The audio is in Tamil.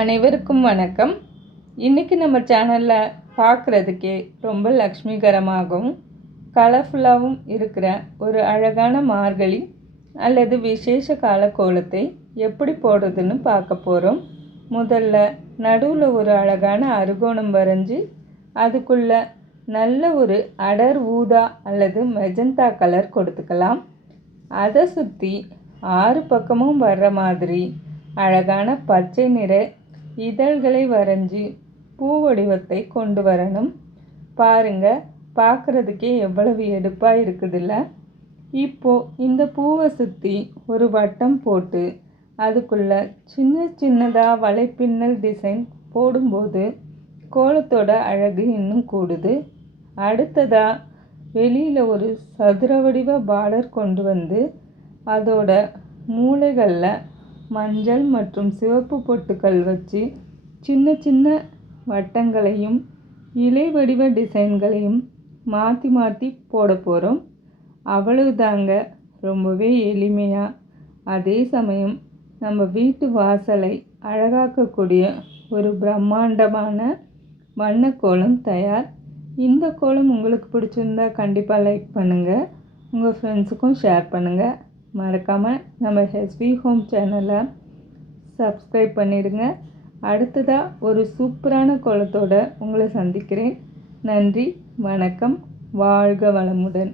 அனைவருக்கும் வணக்கம். இன்றைக்கி நம்ம சேனலில் பார்க்குறதுக்கே ரொம்ப லக்ஷ்மிகரமாகவும் கலர்ஃபுல்லாகவும் இருக்கிற ஒரு அழகான மார்கழி அல்லது விசேஷ கால கோலத்தை எப்படி போடுறதுன்னு பார்க்க போகிறோம். முதல்ல நடுவில் ஒரு அழகான அறுகோணம் வரைஞ்சி அதுக்குள்ளே நல்ல ஒரு அடர் ஊதா அல்லது மெஜந்தா கலர் கொடுத்துக்கலாம். அதை சுற்றி 6 பக்கமும் வர்ற மாதிரி அழகான பச்சை நிற இதழ்களை வரைஞ்சி பூ வடிவத்தை கொண்டு வரணும். பாருங்கள், பார்க்குறதுக்கே எவ்வளவு எடுப்பாக இருக்குதுல்ல. இப்போது இந்த பூவை சுற்றி ஒரு வட்டம் போட்டு அதுக்குள்ளே சின்ன சின்னதாக வலைப்பின்னல் டிசைன் போடும்போது கோலத்தோட அழகு இன்னும் கூடுது. அடுத்ததாக வெளியில் ஒரு சதுர வடிவ பார்டர் கொண்டு வந்து அதோட மூலைகளில் மஞ்சள் மற்றும் சிவப்பு பொட்டுக்கள் வச்சு சின்ன சின்ன வட்டங்களையும் இலை வடிவ டிசைன்களையும் மாற்றி மாற்றி போட போகிறோம். அவ்வளவுதாங்க. ரொம்பவே எளிமையாக, அதே சமயம் நம்ம வீட்டு வாசலை அழகாக்கக்கூடிய ஒரு பிரம்மாண்டமான வண்ணக்கோலம் தயார். இந்த கோலம் உங்களுக்கு பிடிச்சிருந்தா கண்டிப்பாக லைக் பண்ணுங்கள், உங்கள் ஃப்ரெண்ட்ஸுக்கும் ஷேர் பண்ணுங்கள். மறக்காமல் நம்ம ஹெச்வி ஹோம் சேனலை சப்ஸ்கிரைப் பண்ணிடுங்க. அடுத்ததாக ஒரு சூப்பரான கோலத்தோடு உங்களை சந்திக்கிறேன். நன்றி, வணக்கம், வாழ்க வளமுடன்.